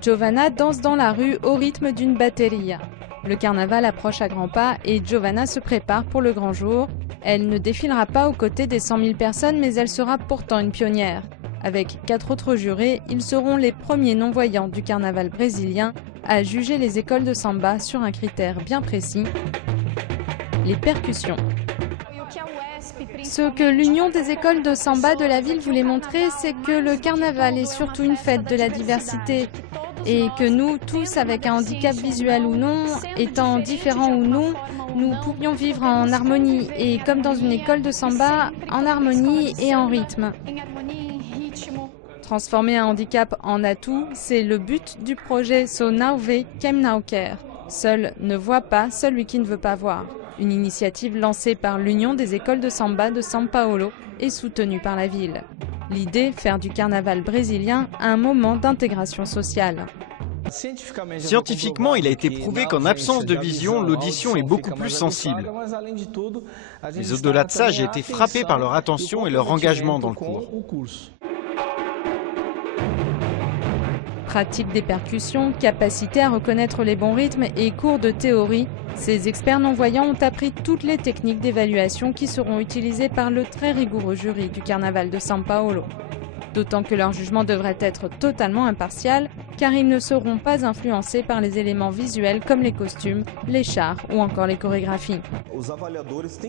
Giovanna danse dans la rue au rythme d'une batteria. Le carnaval approche à grands pas et Giovanna se prépare pour le grand jour. Elle ne défilera pas aux côtés des 100 000 personnes, mais elle sera pourtant une pionnière. Avec 4 autres jurés, ils seront les premiers non-voyants du carnaval brésilien à juger les écoles de samba sur un critère bien précis, les percussions. Ce que l'Union des écoles de samba de la ville voulait montrer, c'est que le carnaval est surtout une fête de la diversité et que nous, tous avec un handicap visuel ou non, étant différents ou non, nous pouvions vivre en harmonie et comme dans une école de samba, en harmonie et en rythme. Transformer un handicap en atout, c'est le but du projet So Nauve Quem Não Quer. Seul ne voit pas celui qui ne veut pas voir. Une initiative lancée par l'Union des écoles de samba de São Paulo et soutenue par la ville. L'idée, faire du carnaval brésilien un moment d'intégration sociale. Scientifiquement, il a été prouvé qu'en absence de vision, l'audition est beaucoup plus sensible. Mais au-delà de ça, j'ai été frappé par leur attention et leur engagement dans le cours. Pratique des percussions, capacité à reconnaître les bons rythmes et cours de théorie, ces experts non-voyants ont appris toutes les techniques d'évaluation qui seront utilisées par le très rigoureux jury du carnaval de São Paulo. D'autant que leur jugement devrait être totalement impartial, car ils ne seront pas influencés par les éléments visuels comme les costumes, les chars ou encore les chorégraphies.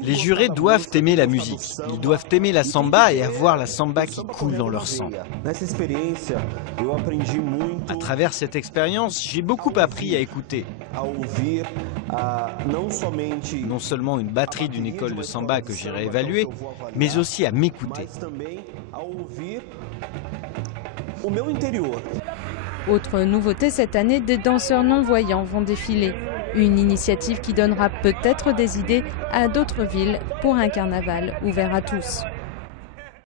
Les jurés doivent aimer la musique, ils doivent aimer la samba et avoir la samba qui coule dans leur sang. À travers cette expérience, j'ai beaucoup appris à écouter. Non seulement une batterie d'une école de samba que j'irai évaluer, mais aussi à m'écouter. Autre nouveauté cette année, des danseurs non-voyants vont défiler. Une initiative qui donnera peut-être des idées à d'autres villes pour un carnaval ouvert à tous.